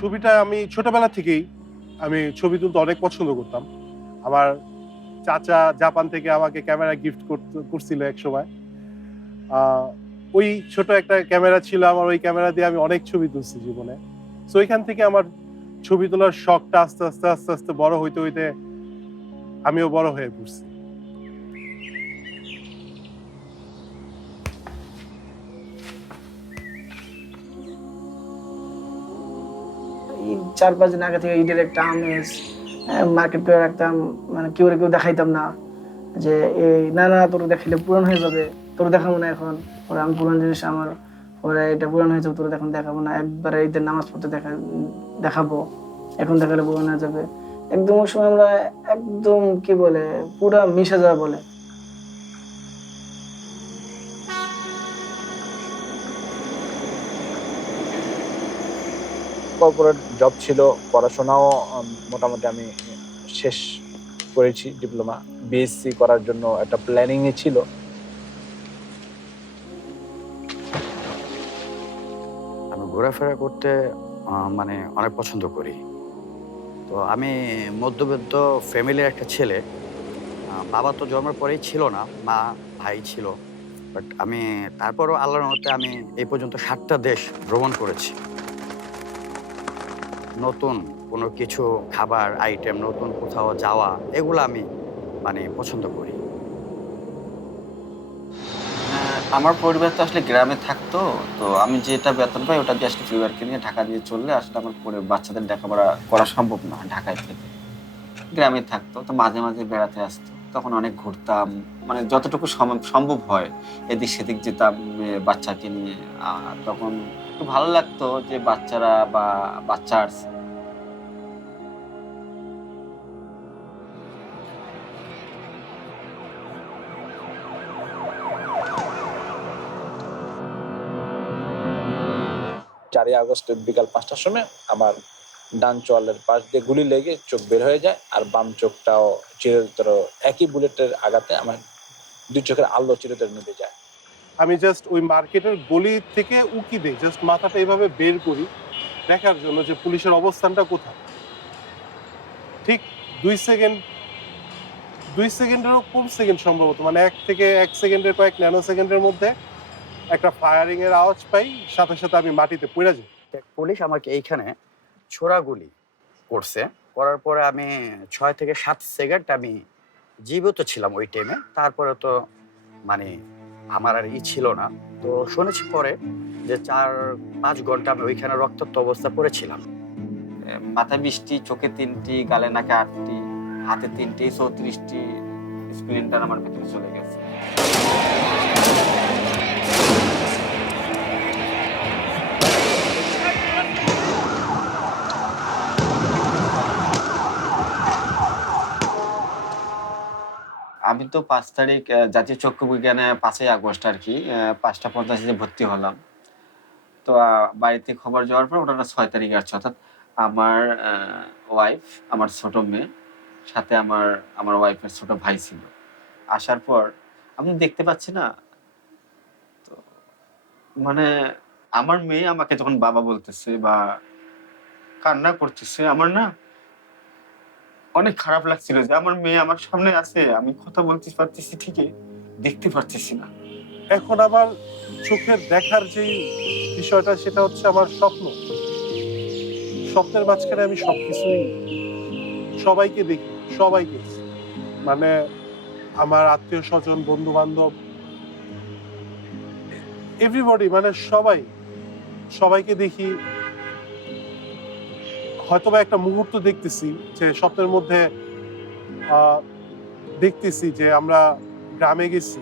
ছবিটা আমি ছোটবেলা থেকেই আমি ছবি তুলতে অনেক পছন্দ করতাম। আমার চাচা জাপান থেকে আমাকে ক্যামেরা গিফট করছিল একসময়। আ ওই ছোট একটা ক্যামেরা ছিল আমার, ওই ক্যামেরা দিয়ে আমি অনেক ছবি তুলছি জীবনে। সো এখান থেকে আমার ছবি তোলার শখটা আস্তে আস্তে বড় হইতে আমিও বড় হয়ে পড়ছি। এই ৪-৫ দিন আগে থেকে ঈদের একটা আমেজ মার্কেট করে রাখতাম, মানে কেউ দেখাইতাম না যে এই না না তোর দেখাইলে পুরান হয়ে যাবে, তোর দেখাবো না এখন, ওরা আমি পুরান জিনিস আমার, ওরা এটা পুরান হয়ে যাবে, তোর এখন দেখাবো না, একবারে ঈদের নামাজ পড়তে দেখাবো, এখন দেখালে পুরান হয়ে যাবে। একদম ওই সময় আমরা একদম কি বলে পুরা মিশে যাওয়া বলে। কর্পোরেট জব ছিল, পড়াশোনাও মোটামুটি আমি শেষ করেছি, ডিপ্লোমা বিএসসি করার জন্য একটা প্ল্যানিংয়ে ছিল। আমি ঘোরাফেরা করতে মানে অনেক পছন্দ করি। তো আমি মধ্যবিত্ত ফ্যামিলির একটা ছেলে। বাবা তো জন্মের পরেই ছিল না, মা, ভাই ছিল। বাট আমি তারপরও আল্লাহর রহমতে আমি এই পর্যন্ত ৭টা দেশ ভ্রমণ করেছি। নতুন কোনো কিছু খাবার আইটেম, নতুন কোথাও যাওয়া, এগুলো আমি মানে পছন্দ করি। আমার পরিবার তো আসলে গ্রামে থাকতো। তো আমি যেটা বেতন পাই ওটা দিয়ে আসলে পরিবারকে নিয়ে ঢাকা দিয়ে চললে আসলে আমার বাচ্চাদের লেখাপড়া করা সম্ভব না ঢাকায় থেকে। গ্রামে থাকতো, তো মাঝে মাঝে বেড়াতে আসতো, তখন অনেক ঘুরতাম, মানে যতটুকু সম্ভব হয় এদিক সেদিক যেতাম বাচ্চাকে নিয়ে। তখন একটু ভালো লাগতো যে বাচ্চারা বা বাচ্চা আসছে। চারই আগস্ট বিকাল 5টার সময় আমার ডান চোয়ালের পাশ দিয়ে গুলি লেগে চোখ বের হয়ে যায়, আর বাম চোখটাও চিরতর একই বুলেটের আঘাতে আমার দুই চোখের আলো চিরতর নিভে যায়। আমি জাস্ট ওই মার্কেটের গলি থেকে উঁকি দেই, জাস্ট মাথাটা এভাবে বের করি দেখার জন্য যে পুলিশের অবস্থানটা কোথায়। ঠিক ২ সেকেন্ড, ২ সেকেন্ডেরও কম সেকেন্ড সম্ভবত, মানে ১ থেকে ১ সেকেন্ডের কয়েক ন্যানো সেকেন্ডের মধ্যে একটা ফায়ারিং এর আওয়াজ পাই, সাথে আমি মাটিতে পড়ে যাই। পুলিশ আমাকে এইখানে ছোড়া গুলি করছে। করার পরে আমি ৬ থেকে ৭ সেকেন্ড আমি জীবিত ছিলাম ওই টাইমে। তারপরে তো মানে আমার আর ছিল না। তো শুনেছি পরে যে ৪-৫ ঘন্টা আমি ওইখানে রক্তাক্ত অবস্থায় পড়েছিলাম। মাথায় ২০টি, চোখে ৩টি, গালে নাকে ৮টি, হাতে ৩টি, ৩৪টি স্প্লিন্টার আমার ভেতরে চলে গেছে। আমি তো ৫ তারিখ জাতীয় চক্ষু বিজ্ঞানে ৫ই আগস্ট আর কি ৫টা ৫০ ভর্তি হলাম। তো বাড়িতে খবর যাওয়ার পর ওটা ৬ তারিখে আসছে, অর্থাৎ আমার ওয়াইফ, আমার ছোট মেয়ে, সাথে আমার আমার ওয়াইফের ছোট ভাই ছিল। আসার পর আমি দেখতে পাচ্ছি না, তো মানে আমার মেয়ে আমাকে যখন বাবা বলতেছে বা কান্না করতেছে, আমার না অনেক খারাপ লাগছিল যে আমার মেয়ে আমার সামনে আছে, আমি কথা বলতে পারতেছি ঠিকই, দেখতে পারতেছি না। এখন আমার চোখের দেখার যেই বিষয়টা সেটা হচ্ছে আমার স্বপ্ন। স্বপ্নের মাঝখানে আমি সবকিছুই সবাইকে দেখি, সবাইকে। মানে আমার আত্মীয়-স্বজন, বন্ধু-বান্ধব, এভরিবডি, মানে সবাইকে দেখি। হয়তোবা একটা মুহূর্ত দেখতেছি যে স্বপ্নের মধ্যে আ দেখতেছি যে আমরা গ্রামে গেছি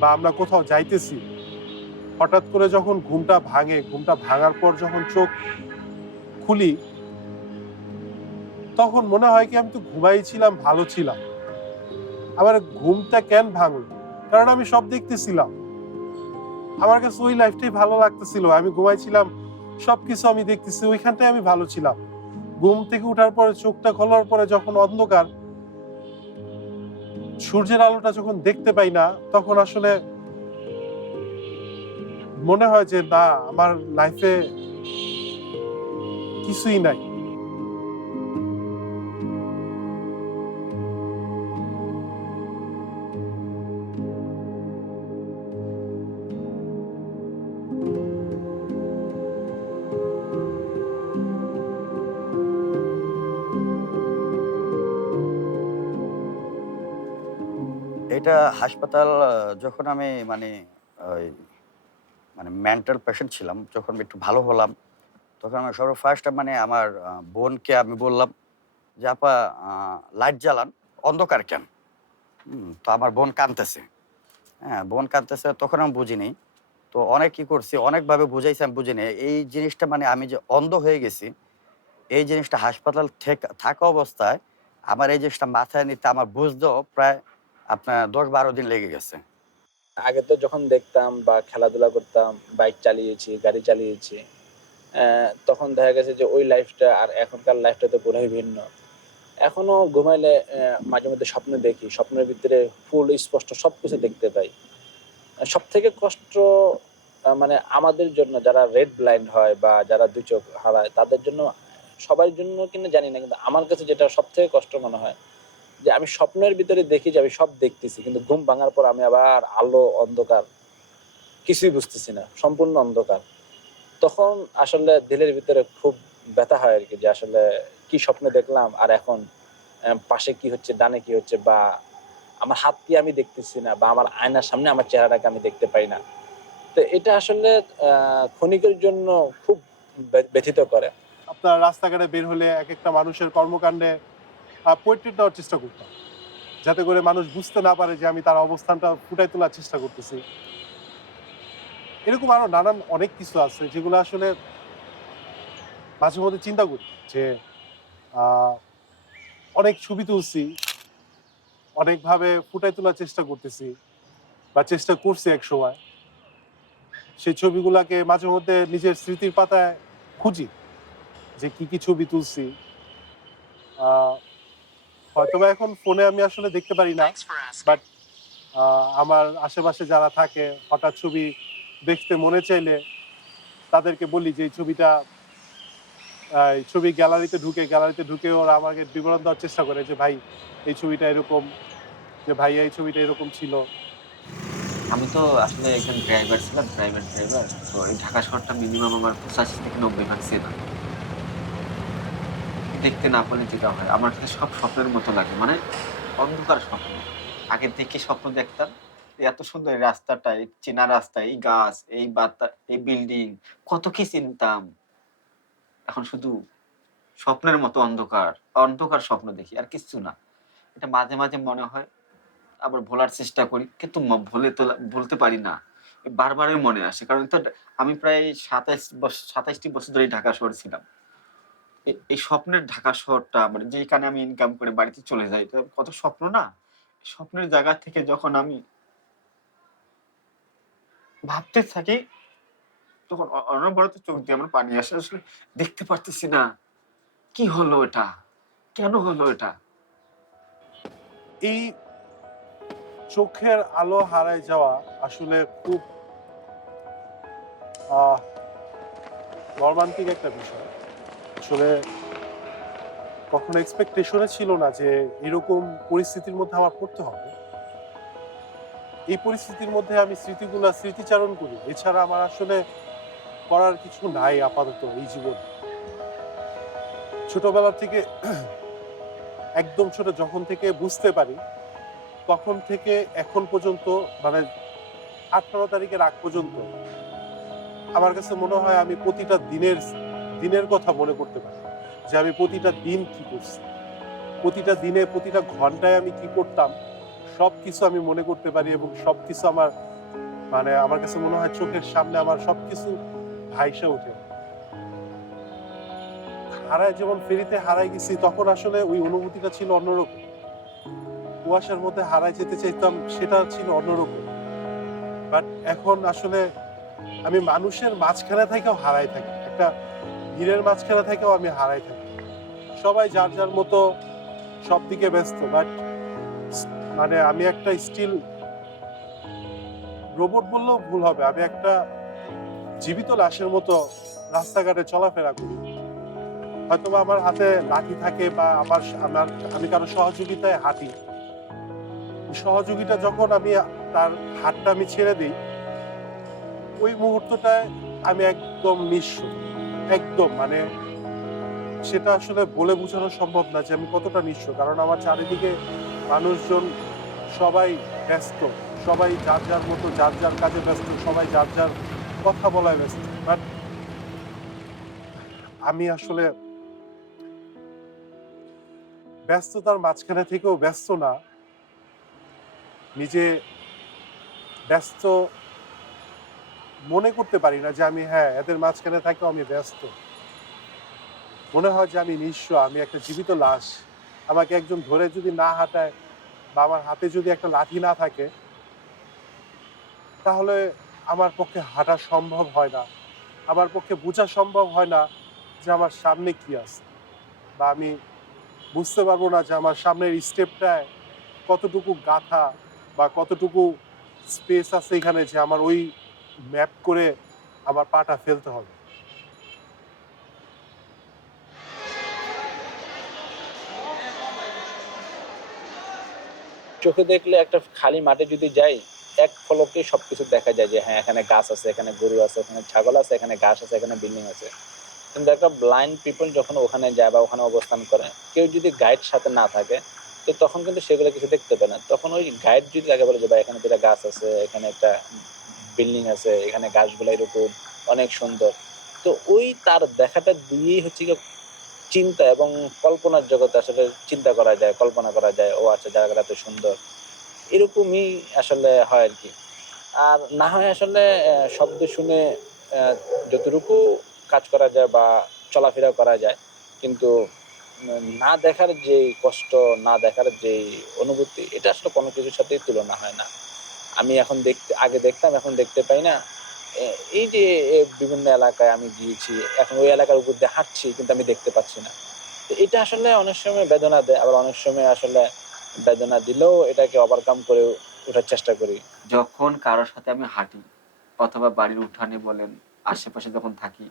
বা আমরা কোথাও যাইতেছি। হঠাৎ করে যখন ঘুমটা ভাঙে, ঘুমটা ভাঙার পর যখন চোখ খুলি, তখন মনে হয় কি আমি তো ঘুমাইছিলাম, ভালো ছিলাম। আবার ঘুমটা কেন ভাঙলো? কারণ আমি সব দেখতেছিলাম। আমার কাছে ওই লাইফটাই ভালো লাগতেছিল। আমি ঘুমাইছিলাম, সবকিছু আমি দেখতেছি, ওইখানটায় আমি ভালো ছিলাম। ঘুম থেকে উঠার পরে চোখটা খোলার পরে যখন অন্ধকার, সূর্যের আলোটা যখন দেখতে পাই না, তখন আসলে মনে হয় যে না, আমার লাইফে কিছুই নাই। এটা হাসপাতাল যখন আমি মানে ওই মানে মেন্টাল পেশেন্ট ছিলাম, যখন আমি একটু ভালো হলাম, তখন আমি সর্ব ফার্স্ট মানে আমার বোনকে আমি বললাম যে, "আপা লাইট জ্বালান, অন্ধকার কেন?" তো আমার বোন কাঁদতেছে। হ্যাঁ, বোন কাঁদতেছে তখন আমি বুঝিনি। তো অনেক কি করছি, অনেকভাবে বুঝাইছি আমি বুঝিনি। এই জিনিসটা মানে আমি যে অন্ধ হয়ে গেছি, এই জিনিসটা হাসপাতাল থাকা অবস্থায় আমার এই জিনিসটা মাথায় নিতে আমার বুঝতেও প্রায় আপনার ১০-১২ দিন লেগে গেছে। আগে তো যখন দেখতাম বা খেলাধুলা করতাম, বাইক চালিয়েছি, গাড়ি চালিয়েছি, তখন দেখা গেছে যে ওই লাইফটা আর এখনকার লাইফটা তো পুরাই ভিন্ন। এখনো ঘুমাইলে মাঝে মধ্যে স্বপ্ন দেখি, স্বপ্নের ভিতরে ফুল স্পষ্ট সবকিছু দেখতে পাই। সব থেকে কষ্ট মানে আমাদের জন্য যারা রেড ব্লাইন্ড হয় বা যারা দুই চোখ হারায় তাদের জন্য, সবার জন্য কিনা জানি না, কিন্তু আমার কাছে যেটা সব থেকে কষ্ট মনে হয় যে আমি স্বপ্নের ভিতরে দেখি যে আমি সব দেখতেছি, কিন্তু ঘুম ভাঙার পর আমি আবার আলো অন্ধকার কিছুই বুঝতেছি না, সম্পূর্ণ অন্ধকার। তখন আসলে দিলের ভিতরে খুব ব্যথা হয় আর কি, যে আসলে কি স্বপ্ন দেখলাম আর এখন পাশে কি হচ্ছে, ডানে কি হচ্ছে, বা আমার হাত কি আমি দেখতেছি না, বা আমার আয়নার সামনে আমার চেহারাটাকে আমি দেখতে পাই না। তো এটা আসলে ক্ষণিকের জন্য খুব ব্যথিত করে। আপনার রাস্তাঘাটে বের হলে একেকটা মানুষের কর্মকাণ্ডে পোর্ট্রেট নেওয়ার চেষ্টা করতাম। যাতে করে মানুষ বুঝতে না পারে যে আমি তার অবস্থানটা ফুটায় তোলার চেষ্টা করতেছি। এরকম আরো নানান অনেক কিছু আছে যেগুলো আসলে মাঝে মধ্যে চিন্তা করি যে আ অনেক ছবি তুলছি, অনেকভাবে ফুটায় তোলার চেষ্টা করতেছি বা চেষ্টা করছি একসময়। সেই ছবিগুলাকে মাঝে মধ্যে নিজের স্মৃতির পাতায় খুঁজি যে কি ছবি তুলছি। আ হয়তোবা এখন ফোনে আমি আসলে দেখতে পারি না। বাট আমার আশেপাশে যারা থাকে হঠাৎ ছবি দেখতে মনে চাইলে তাদেরকে বলি যে এই ছবিটা এই ছবি গ্যালারিতে ঢুকে ওরা আমাকে বিবরণ দেওয়ার চেষ্টা করে যে ভাই এই ছবিটা এরকম, যে ভাইয়া এই ছবিটা এরকম ছিল। আমি তো আসলে একজন ড্রাইভার ছিলাম, প্রাইভেট ড্রাইভার। তো এই ঢাকা শহরটা মিনিমাম আমার ৮৫ থেকে ৯০ ভাগ চেনা। দেখতে না পেলে যেটা হয়, আমার কাছে সব স্বপ্নের মতো লাগে। মানে অন্ধকার স্বপ্ন। আগে থেকে স্বপ্ন দেখতাম যে এত সুন্দর এই রাস্তাটা, এই চেনা রাস্তা, এই গাছ, এই এই বিল্ডিং, কত কি চিনতাম। এখন শুধু স্বপ্নের মতো অন্ধকার, অন্ধকার স্বপ্ন দেখি আর কিচ্ছু না। এটা মাঝে, মাঝে মনে হয়, আবার ভোলার চেষ্টা করি। কিন্তু ভুলতে পারি না। বারবারই মনে আসে। কারণ তো আমি প্রায় ২৭ টি বছর ধরে ঢাকা শহরে ছিলাম। এই স্বপ্নের ঢাকা শহরটা মানে যেখানে আমি ইনকাম করে বাড়িতে চলে যাই, তো কত স্বপ্ন না? স্বপ্নের জায়গা থেকে যখন আমি ভাবতে থাকি, তখন অনবরত চোখ দিয়ে আমার পানি আসে। আসলে দেখতে পারতেছি না। কি হলো এটা? কেন হলো এটা? এই চোখের আলো হারায় যাওয়া আসলে খুব আহ মর্মান্তিক একটা বিষয়। আসলে কখনো এক্সপেকটেশনে ছিল না যে এরকম পরিস্থিতির মধ্যে আমার পড়তে হবে। এই পরিস্থিতির মধ্যে আমি স্মৃতিচারণ করি। এছাড়া আমার আসলে করার কিছু নাই আপাতত এই জীবনে। ছোটবেলা থেকে একদম ছোট যখন থেকে বুঝতে পারি, তখন থেকে এখন পর্যন্ত মানে ১৮ তারিখের আগ পর্যন্ত আমার কাছে মনে হয় আমি প্রতিটা দিনের কথা মনে করতে পারি। যে আমি প্রতিটা দিন কি করছি। প্রতিটা দিনে প্রতিটা ঘন্টায় আমি কি করতাম সবকিছু আমি মনে করতে পারি এবং সবকিছু আমার মানে আমার কাছে মনে হয় চোখের সামনে আমার সবকিছু ভাইসা ওঠে। যেমন ফেরিতে হারায় গেছি তখন আসলে ওই অনুভূতিটা ছিল অন্যরকম। কুয়াশার মধ্যে হারায় যেতে চাইতাম সেটা ছিল অন্যরকম। বাট এখন আসলে আমি মানুষের মাঝখানে থেকেও হারায় থাকি। একটা ভিড়ের মাঝখানে থেকেও আমি হারায় থাকি। সবাই যার মতো সব দিকে ব্যস্ত। বাট মানে আমি একটা স্টিল রোবট বললেও ভুল হবে। আমি একটা জীবিত লাশের মতো রাস্তাঘাটে চলাফেরা করি। হয়তোবা আমার হাতে লাঠি থাকে বা আমি কারো সহযোগিতায় হাঁটি, সহযোগিতা যখন তার হাতটা আমি ছেড়ে দিই, ওই মুহূর্তটায় আমি একদম নিঃস্ব, একদম মানে সেটা আসলে বলে বোঝানো সম্ভব না যে আমি কতটা নিঃস্ব। কারণ আমার চারিদিকে মানুষজন সবাই ব্যস্ত, সবাই যার যার মতো যার যার কাজে ব্যস্ত, সবাই যার যার কথা বলায় ব্যস্ত। বাট আমি আসলে ব্যস্ততার মাঝখানে থেকেও ব্যস্ত না, নিজে ব্যস্ত মনে করতে পারি না যে আমি হ্যাঁ এদের মাঝখানে থাকেও আমি ব্যস্ত। মনে হয় যে আমি নিঃস্ব, আমি একটা জীবিত লাশ। আমাকে একজন ধরে যদি না হাঁটায় বা আমার হাতে যদি একটা লাঠি না থাকে, তাহলে আমার পক্ষে হাঁটা সম্ভব হয় না। আমার পক্ষে বোঝা সম্ভব হয় না যে আমার সামনে কি আছে, বা আমি বুঝতে পারবো না যে আমার সামনের স্টেপটায় কতটুকু গাঁথা বা কতটুকু স্পেস আছে এখানে যে আমার ওই ম্যাপ করে আমার পাটা ফেলতে হবে। চোখে দেখলে একটা খালি মাঠে যদি যাই, এক পলকে সবকিছু দেখা যায় যে হ্যাঁ এখানে গাছ আছে, এখানে গরু আছে, এখানে ছাগল আছে, এখানে ঘাস আছে, এখানে বিল্ডিং আছে। কিন্তু একটা ব্লাইন্ড পিপল যখন ওখানে যায় বা ওখানে অবস্থান করে, কেউ যদি গাইড সাথে না থাকে, তো তখন কিন্তু সেগুলো কিছু দেখতে পায় না। তখন ওই গাইড যদি তাকে বলে যে ভাই এখানে দুটা গাছ আছে, এখানে একটা বিল্ডিং আছে, এখানে গাছগুলো এরকম অনেক সুন্দর, তো ওই তার দেখাটা দিয়েই হচ্ছে কি চিন্তা এবং কল্পনার জগতে আসলে চিন্তা করা যায়, কল্পনা করা যায় ও আচ্ছা জায়গাটা এত সুন্দর, এরকমই আসলে হয় আর কি। আর না হয় আসলে শব্দ শুনে যতটুকু কাজ করা যায় বা চলাফেরা করা যায়, কিন্তু না দেখার যে কষ্ট, না দেখার যে অনুভূতি, এটা আসলে কোনো কিছুর সাথেই তুলনা হয় না। আমি এখন আগে দেখতাম, এখন দেখতে পাই না। এই যে বিভিন্ন এলাকায় আমি গিয়েছি, এখন ওই এলাকার উপর দিয়ে হাঁটছি কিন্তু আমি দেখতে পাচ্ছি না। তো এটা আসলে অনেক সময় বেদনা দেয়, আবার অনেক সময় আসলে বেদনা দিলেও এটাকে ওভারকাম করে ওঠার চেষ্টা করি। যখন কারোর সাথে আমি হাঁটি অথবা বাড়ির উঠানে বলেন, আশেপাশে যখন থাকি,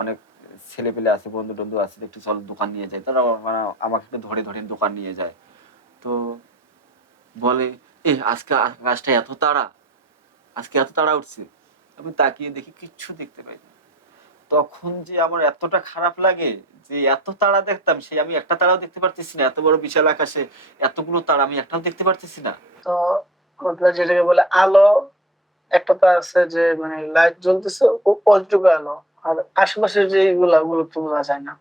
অনেক ছেলেপেলে আছে, বন্ধু টন্ধু আছে, একটু চল দোকান নিয়ে যায়, তারা মানে আমাকে একটু ধরে ধরে দোকান নিয়ে যায়। তো বলে, এ আজকে আকাশটা এত তাড়া, আজকে এত তাড়া উঠছে। আমি তাকিয়ে দেখি কিচ্ছু দেখতে পাই না। তখন যে আমার এতটা খারাপ লাগে যে এত তারা দেখতাম, সেই আমি একটা তারাও দেখতে পারতেছি না। এত বড় বিশাল আকাশে এতগুলো তারা আমি একটাও দেখতে পারতেছি না। তো ওটা যেটাকে বলে আলো, একটা তো আছে যে মানে লাইট জ্বলতেছে ও কতটুকু আলো, আর আশেপাশের যে এগুলা ওগুলো তো বোঝা যায় না।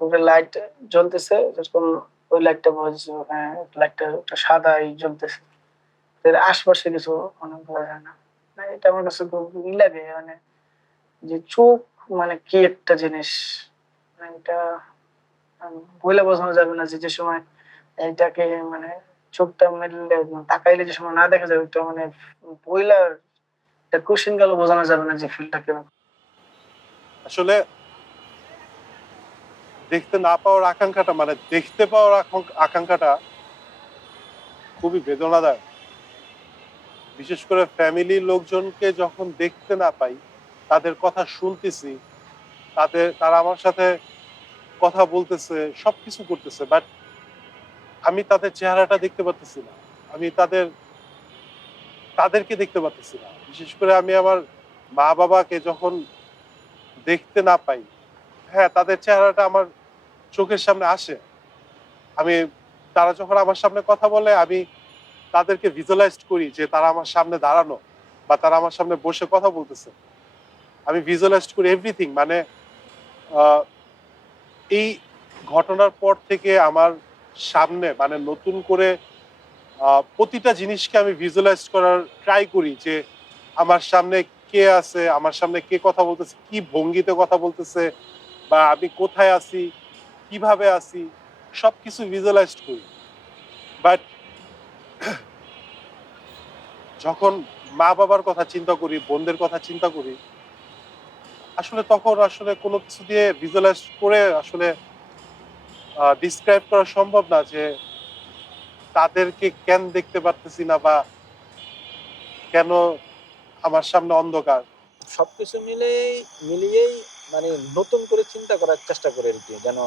ওটা লাইট জ্বলতেছে যেরকম ওই লাইটটা বোঝা যাচ্ছে, ওখানে লাইটটা একটা সাদাই জ্বলতেছে, এর আশপাশে কিছু অনেক বোঝা যায় না। মানে এটা আমার কাছে খুব লাগে, মানে যে চোখ মানে কি একটা জিনিস, মানে এটা বইলে বোঝানো যাবে না যে যে সময় এইটাকে মানে চোখটা মেললে তাকাইলে যে সময় না দেখা যাবে, ওটা মানে বইলা এটা কোশ্চেন গেল বোঝানো যাবে না যে ফিলটা কেমন। আসলে দেখতে না পাওয়ার আকাঙ্ক্ষাটা, মানে দেখতে পাওয়ার আকাঙ্ক্ষাটা খুবই বেদনাদায়ক। বিশেষ করে ফ্যামিলির লোকজনকে যখন দেখতে না পাই, তাদের কথা শুনতেছি, তারা আমার সাথে কথা বলতেছে, সবকিছু করতেছে, বাট আমি তাদের চেহারাটা দেখতে পারতেছি না। আমি তাদেরকে দেখতে পারতেছি না। বিশেষ করে আমি আমার মা বাবাকে যখন দেখতে না পাই, হ্যাঁ তাদের চেহারাটা আমার চোখের সামনে আসে। আমি তারা যখন আমার সামনে কথা বলে, আমি তাদেরকে ভিজুয়ালাইজ করি যে তারা আমার সামনে দাঁড়ানো বা তারা আমার সামনে বসে কথা বলতেছে। আমি ভিজুয়ালাইজ করি এভরিথিং। মানে আহ, এই ঘটনার পর থেকে আমার সামনে মানে নতুন করে প্রতিটা জিনিসকে আমি ভিজুয়ালাইজ করার ট্রাই করি যে আমার সামনে কে আছে, আমার সামনে কে কথা বলতেছে, কি ভঙ্গিতে কথা বলতেছে, বা আমি কোথায় আছি, কিভাবে আছি, সবকিছু ভিজুয়ালাইজ করি। বাট যখন মা বাবার কথা চিন্তা করি, বোনদের কথা চিন্তা করি, আসলে তখন আসলে কোনো কিছু দিয়ে ভিজুয়ালাইজ করে আসলে ডিসক্রাইব করা সম্ভব না যে তাদেরকে কেন দেখতে পারতেছি না বা কেন আমার সামনে অন্ধকার। সবকিছু মিলিয়েই মানে নতুন করে চিন্তা করার চেষ্টা করি আর কি, যেন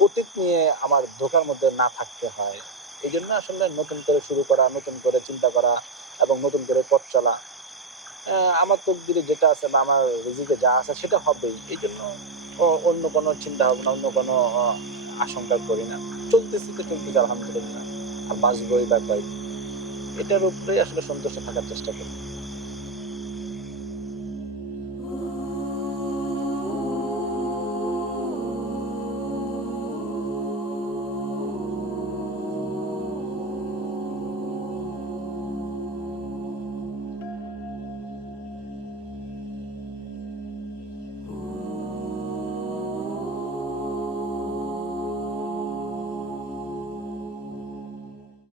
অতীত নিয়ে আমার ধোকার মধ্যে না থাকতে হয়। এই জন্য আসলে নতুন করে শুরু করা, নতুন করে চিন্তা করা এবং নতুন করে পথ চলা। আমার তকদিরে যেটা আছে বা আমার রিজিকে যা আছে সেটা হবেই। এই জন্য অন্য কোনো চিন্তা ভাবনা, অন্য কোনো আশঙ্কা করি না। চলতেছি তো চলতেছি আলহামদুলিল্লাহ। আর বাঁচবই বা কয়দিন। এটার উপরেই আসলে সন্তুষ্ট থাকার চেষ্টা করি।